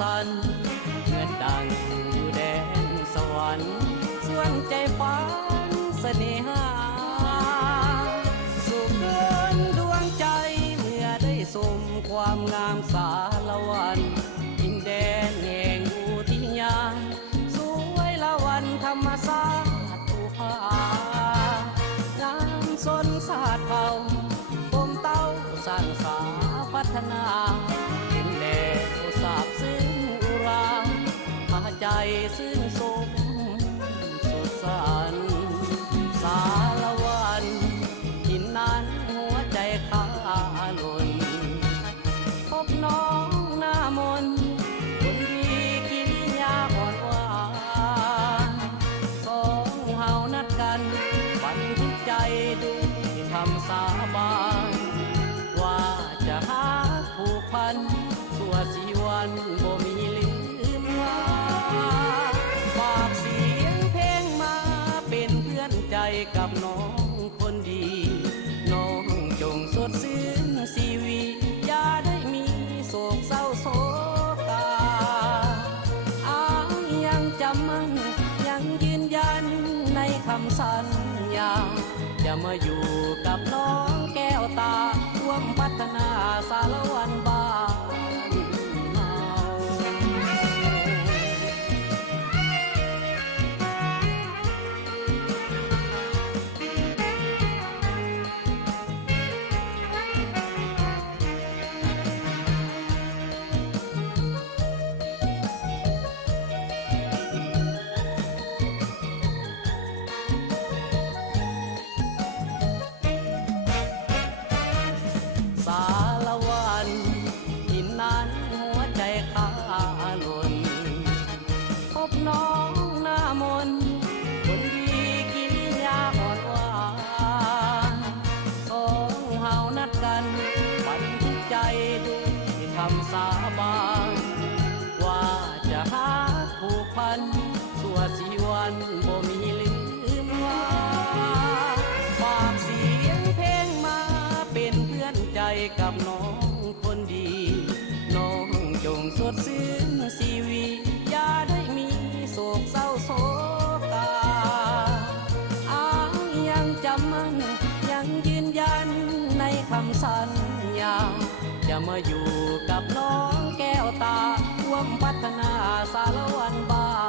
สันเหมือนดังอยู่แดนสวรรค์ส่วนใจฝันเสน่หาสุขเกินดวงใจเมื่อได้สมความงามสารวันดินแดนแห่งอุทยานสวยละวันธรรมศาสตร์ภูผางามสนศาสตร์เผ่าปมเต้าสร้างสาพัฒนาดินแดนสาบซึ้งอุราพาใจซึ้งสมสุดสันสารวันทินนั้นหัวใจขาหล่นพบน้องหน้ามนคนดีกิริยาอ่อนหวานสองเฮานัดกันบันทึกใจด้วยคำสาบานว่าจะหาผูกพันชั่วชีวันบ่มีลืมว่าฝากเสียงเพลงมาเป็นเพื่อนใจกับน้องคนดีน้องจงสดชื่นชีวิตอย่าได้มีโศกเศร้าโศกายังจำมั่นยังยืนยันในคำสัญญาจะมาอยู่กับน้องแก้วตาร่วมพัฒนาสารวันบ้านเฮาสารวันที่นั้นหัวใจขาหล่นพบน้องหน้ามนคนดีกิริยาอ่อนหวานสองเฮานัดกันบันทึกใจด้วยคำสาบานว่าจะหาผูกพันชั่วชีวันบ่มีลืมว่าฝากเสียงเพลงมาเป็นเพื่อนใจกับน้องคนดีน้องจงสดชื่นชีวิตอย่าได้มีโศกเศร้าโศกายังจำมั่นยังยืนยันในคำสัญญาจะมาอยู่กับน้องแก้วตาร่วมพัฒนาสารวันบ้าน